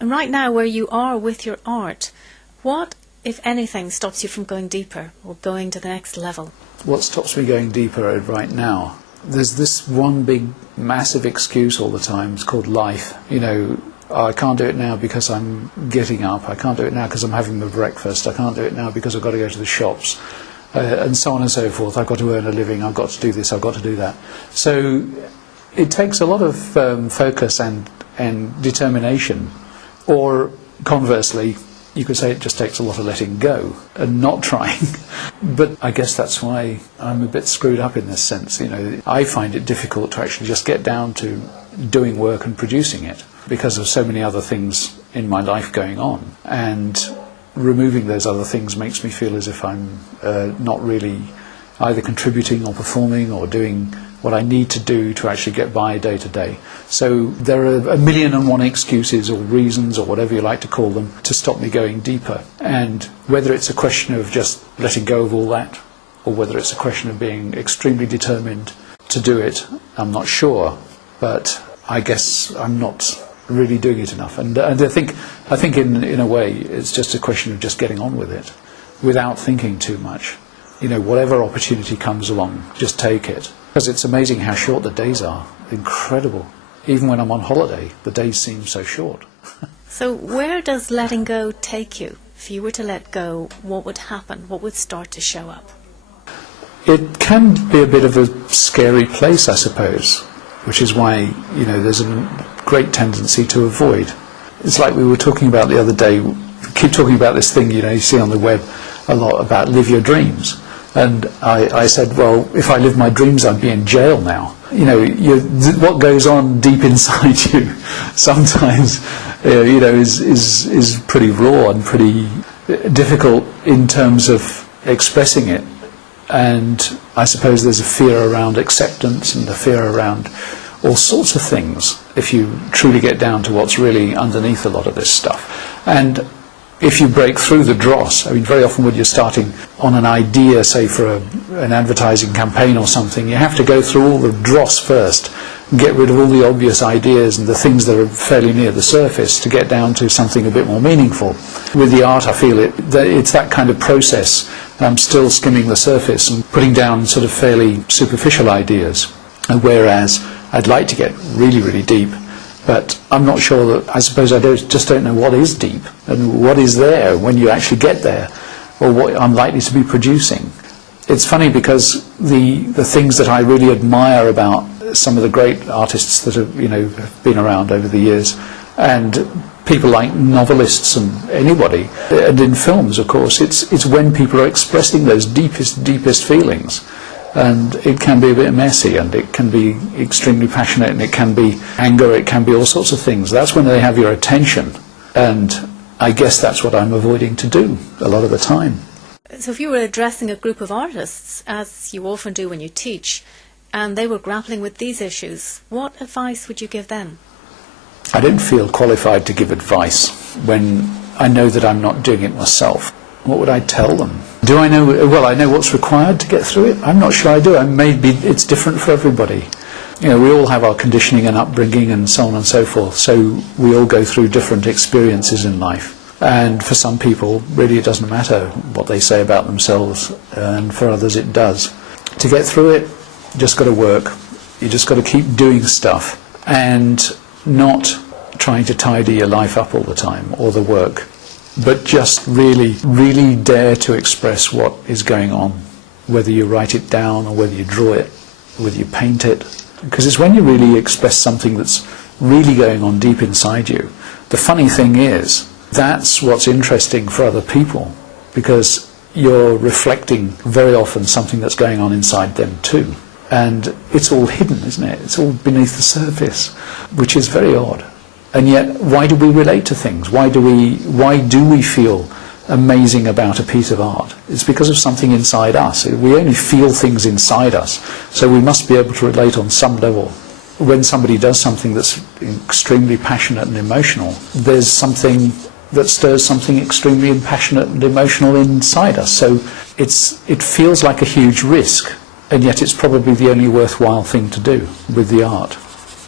And right now, where you are with your art, what, if anything, stops you from going deeper or going to the next level? What stops me going deeper right now? There's this one big, massive excuse all the time. It's called life. You know, I can't do it now because I'm getting up. I can't do it now because I'm having my breakfast. I can't do it now because I've got to go to the shops. And so on and so forth. I've got to earn a living. I've got to do this. I've got to do that. So it takes a lot of focus and determination. Or conversely, you could say it just takes a lot of letting go and not trying. But I guess that's why I'm a bit screwed up in this sense. You know, I find it difficult to actually just get down to doing work and producing it because of so many other things in my life going on. And removing those other things makes me feel as if I'm not really either contributing or performing or doing what I need to do to actually get by day to day. So there are 1,000,001 excuses or reasons or whatever you like to call them to stop me going deeper. And whether it's a question of just letting go of all that or whether it's a question of being extremely determined to do it, I'm not sure. But I guess I'm not really doing it enough. And I think in a way it's just a question of just getting on with it without thinking too much. You know, whatever opportunity comes along, just take it. Because it's amazing how short the days are. Incredible. Even when I'm on holiday, the days seem so short. So where does letting go take you? If you were to let go, what would happen? What would start to show up? It can be a bit of a scary place, I suppose, which is why, you know, there's a great tendency to avoid. It's like we were talking about the other day. We keep talking about this thing, you know, you see on the web a lot about live your dreams. And I said, well, if I lived my dreams, I'd be in jail now. You know, what goes on deep inside you sometimes, you know, is pretty raw and pretty difficult in terms of expressing it. And I suppose there's a fear around acceptance and a fear around all sorts of things if you truly get down to what's really underneath a lot of this stuff. And if you break through the dross, I mean, very often when you're starting on an idea, say for an advertising campaign or something, you have to go through all the dross first, and get rid of all the obvious ideas and the things that are fairly near the surface to get down to something a bit more meaningful. With the art, I feel it's that kind of process. I'm still skimming the surface and putting down sort of fairly superficial ideas, whereas I'd like to get really, really deep. But I'm not sure that, I suppose I just don't know what is deep and what is there when you actually get there, or what I'm likely to be producing. It's funny because the things that I really admire about some of the great artists that have, you know, have been around over the years, and people like novelists and anybody, and in films, of course, it's when people are expressing those deepest feelings. And it can be a bit messy, and it can be extremely passionate, and it can be anger, it can be all sorts of things. That's when they have your attention, and I guess that's what I'm avoiding to do a lot of the time. So if you were addressing a group of artists, as you often do when you teach, and they were grappling with these issues, what advice would you give them? I don't feel qualified to give advice when I know that I'm not doing it myself. What would I tell them? Do I know? Well, I know what's required to get through it. I'm not sure I do. Maybe it's different for everybody. You know, we all have our conditioning and upbringing and so on and so forth. So we all go through different experiences in life. And for some people, really it doesn't matter what they say about themselves. And for others it does. To get through it, you just got to work. You just got to keep doing stuff and not trying to tidy your life up all the time or the work. But just really, really dare to express what is going on, whether you write it down or whether you draw it, whether you paint it. Because it's when you really express something that's really going on deep inside you. The funny thing is, that's what's interesting for other people, because you're reflecting very often something that's going on inside them too. And it's all hidden, isn't it? It's all beneath the surface, which is very odd. And yet, why do we relate to things? Why do we feel amazing about a piece of art? It's because of something inside us. We only feel things inside us, so we must be able to relate on some level. When somebody does something that's extremely passionate and emotional, there's something that stirs something extremely passionate and emotional inside us. So it feels like a huge risk, and yet it's probably the only worthwhile thing to do with the art.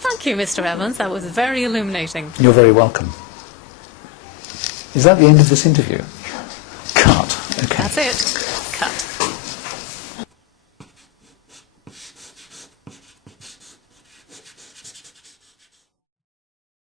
Thank you, Mr. Evans. That was very illuminating. You're very welcome. Is that the end of this interview? Cut. Okay. That's it. Cut.